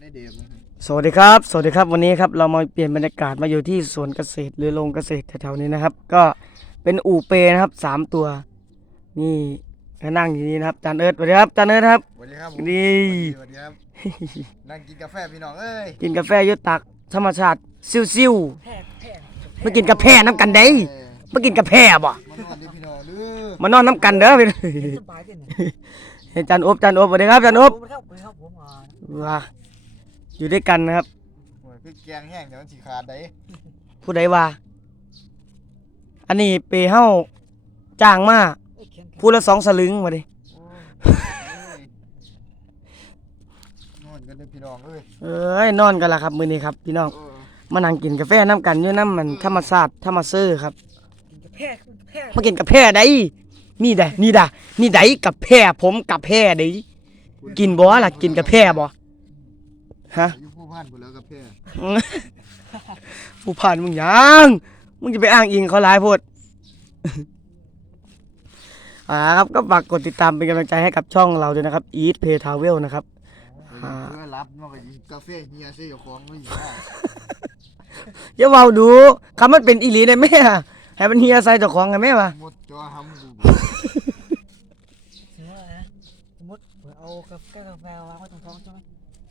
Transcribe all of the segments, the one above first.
ในเดมสวัสดีครับ สวัสดีครับวันนี้ครับเรามาเปลี่ยนบรรยากาศมาอยู่ที่สวนเกษตรหรือโรงเกษตรแถวๆนี้นะครับ ก็เป็นอู่เปนะครับสามตัว นี่ก็นั่งอยู่นี่นะครับจานเอิร์ดสวัสดีครับจานเอิร์ดครับ สวัสดีครับผมนี่ สวัสดีครับ นั่งกินกาแฟพี่น้องเอ้ยกินกาแฟอยุตักธรรมชาติซิวแพร่แพร่ๆมากินกาแฟน้ำกันได้เอ้ยมากินกาแฟบ่มานอนดิพี่น้องเด้อมานอนน้ำกันเด้อพี่ สบายขึ้นเฮ้ยจานอบจานอบสวัสดีครับจานอบผมครับผมครับผมอ่าว้า อยู่ด้วยกันนะครับ โอ้ยคือแกงแห้งเดี๋ยวมันสิขาดได้ผู้ใดว่า อันนี้เปเฮาจ้างมาเอ้ยแข็งแข็งผู้ละสองสลึงมาดิโอ้ยนอนกันเด้อพี่น้องเอ้ยเอ้ยนอนกันละครับ มื้อนี้ครับพี่น้องเออมานั่งกินกาแฟน้ำกันอยู่น้ำมันธรรมชาติธรรมเซอร์ครับแพร่แพร่มากินกาแฟได้นี่ได้นี่ได้นี่ได้กับแพผมกับแพได้กินบ่ล่ะกินกาแฟบ่ ฮะ อยู่ผู้พันพุ่นแล้วกาแฟผู้ผ่านมึงยังมึงจะไปอ้างอิงเขาหลายโพด อ่าครับก็ฝากกดติดตามเป็นกำลังใจให้กับช่องเราด้วยนะครับ Eat Pay Travel นะครับ อ่า เพื่อรับมาไปกาแฟเฮียใส่กับของไม่อยู่ได้อย่าเว้าดูคำมันเป็นอีหลีได้แม่ให้มันเฮียใส่เจ้าของกันแม่วะหมดจอหำดูสมมตินะสมมติผมเอากาแฟกาแฟวางไว้ตรงท้องใช่ไหม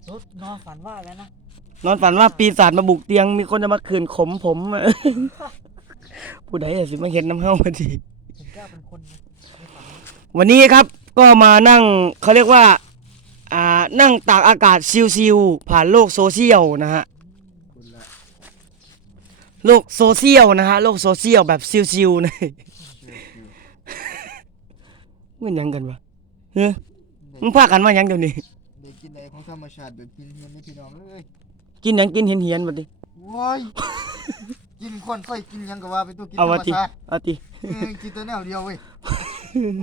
รถนอนฝันว่าแล้วนะ นอนฝันว่าปีศาจมาบุกเตียง มีคนจะมาคืนขมผม ผู้ใดอสิมาเห็นน้ำเฮ้าพอดีผมกล้าเป็นคนนะไม่ฝันนะวันนี้ครับ ก็มานั่งเขาเรียกว่า อ่า นั่งตากอากาศซิวๆผ่านโลกโซเชียลนะฮะ โลกโซเชียลนะฮะ โลกโซเชียลแบบซิวๆนะเงินยังกันวะเฮ้ยมึงพากันมาหยังเดี๋ยวนี้ ธรรมชาติแบบกินเฮียนี่พี่น้องเอ้ยกินหยังกินเห็นเหียนๆบัดนี้ว้ายกินควันไฟกินหยังก็ว่าไปตัวกินธรเอารมวะติชาติเอาติเออกินแต่แนวเดียวเว้ย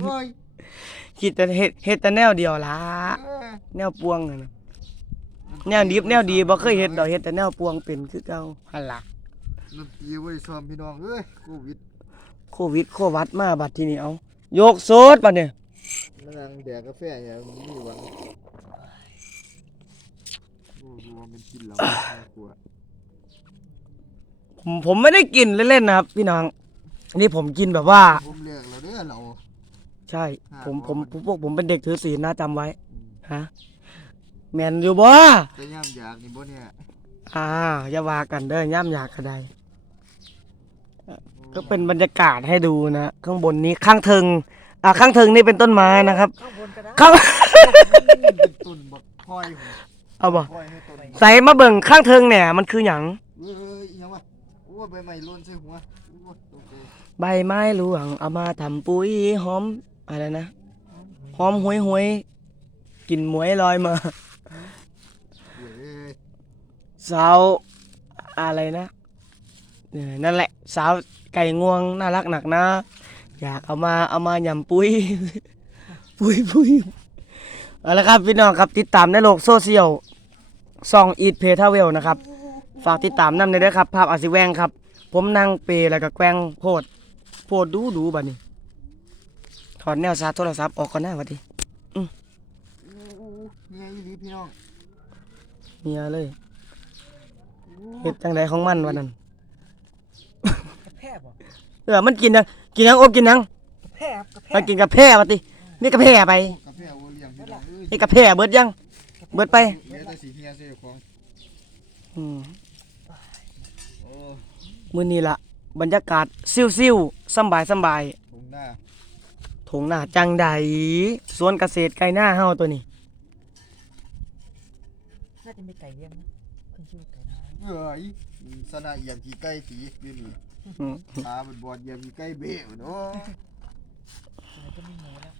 ว้ายคิดแต่เฮ็ดเฮ็ดแต่แนวเดียวล่ะเออแนวปวงน่ะนะแนวดิบแนวดีบ่เคยเฮ็ดดอกเฮ็ดแต่แนวปวงเป็นคือเก่าหั่นล่ะน้ำตีไว้ซ้อมพี่น้องเอ้ยโควิดโควิดโควัดมาบัดทีนี้เอายกโซดบัดเนี่ยนั่งแดกกาแฟอย่างนี้หวัง โอ้รวมเป็นกินแล้วน่ากลัวผมผมไม่ได้กินเล่นๆนะครับพี่น้องอันนี้ผมกินแบบว่า ผมเลือกแล้วเด้อเรา ใช่ อ่าผมผมบอกพวกผมเป็นเด็กถือศีลนะจำไว้อืมฮะแมนอยู่บ่แต่ย่ามอยากนี่บ่เนี่ยอ่าอย่าว่ากันเด้อย่ำอยากกระไดก็เป็นบรรยากาศให้ดูนะข้างบนนี้ข้างเทิงอ่าข้างเทิงนี่เป็นต้นไม้นะครับ ข้างบนก็ได้ข้าง เป็นตุ่นบักพลอยผม เอาบ่พลอยให้ต้นใส่มาเบิ่งข้างเทิงเนี่ยมันคือหยังเอ้ยอีหยังวะโอ้ใบไม้หล่นใส่หัวโอ้ตกใจใบไม้หลวงเอามาทำปุ๋ยหอมอะไรนะหอมหวยหวยๆกลินหมวยลอยมาเว้ยสาวอะไรนะเออนั่นแหละสาวไก่งวงน่ารักหนักนะ อยากเอามาเอามายำปุ้ยปุ้ยปุ้ย เอาละครับพี่น้องครับติดตามในโลกโซเชียลซองอีทเพทาเวลนะครับ ฝากติดตามนำในเด้อครับ ภาพอาซิแวงครับ ผมนั่งเปรแล้วก็แกล้งโพด โพดดูดูบัดนี้ถอดแนวชาร์จโทรศัพท์ออกก่อนหน้าวัดดีโอ้โอ้เนี่ยอีหลีพี่น้องเมียเลยเฮ็ดจังไดของมันวันนั้นกาแฟบ่เออมันกินยังกินยังอบกินยังกาแฟกาแฟมันกินกาแฟมาตินี่กาแฟไปกาแฟโอเลี้ยงพี่น้องเอ้ย นี่กาแฟเบิดยัง เบิดไปเหลือแต่สีเฮียใส่ของอืมโอ้มื้อนี้ล่ะ บรรยากาศซิวๆสำบายสำบายตรงหน้าถงหน้าจังใดสวนเกษตรไกลหน้าเฮาตัวนี้ น่าจะมีไก่เลี้ยงนะขึ้นชื่อไก่นาเอ้ยสนาเหยียบขี้ไก่ตีอยู่นี่อืม ตาบอดบอดเหยียบขี้ไก่เบ้อเนาะ มันก็ไม่หมูแล้ว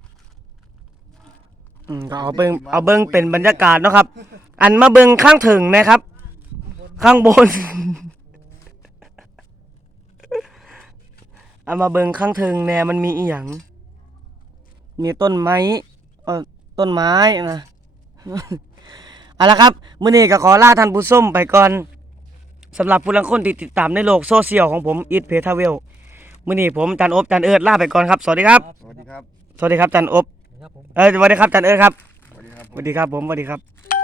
อืมก็เอาเบิ่งเอาเบิ่งเป็นบรรยากาศเนาะครับ อันมาเบิ่งข้างถึงนะครับ ข้างบนเอามาเบิ่งข้างถึงแหน่มันมีอีหยังมีต้นไม้เอ่อต้นไม้นะเอาละครับมื้อนี้ก็ขอลาท่านผู้ชมไปก่อนสำหรับผู้ลังคนที่ติดตามในโลกโซเชียลของผมอีทเพทาเวลมื้อนี้ผมจันอบจันเอิร์ดลาไปก่อนครับ สวัสดีครับ สวัสดีครับ สวัสดีครับจันอบ ครับผม เออสวัสดีครับจันเอิร์ดครับสวัสดีครับสวัสดีครับผมสวัสดีครับ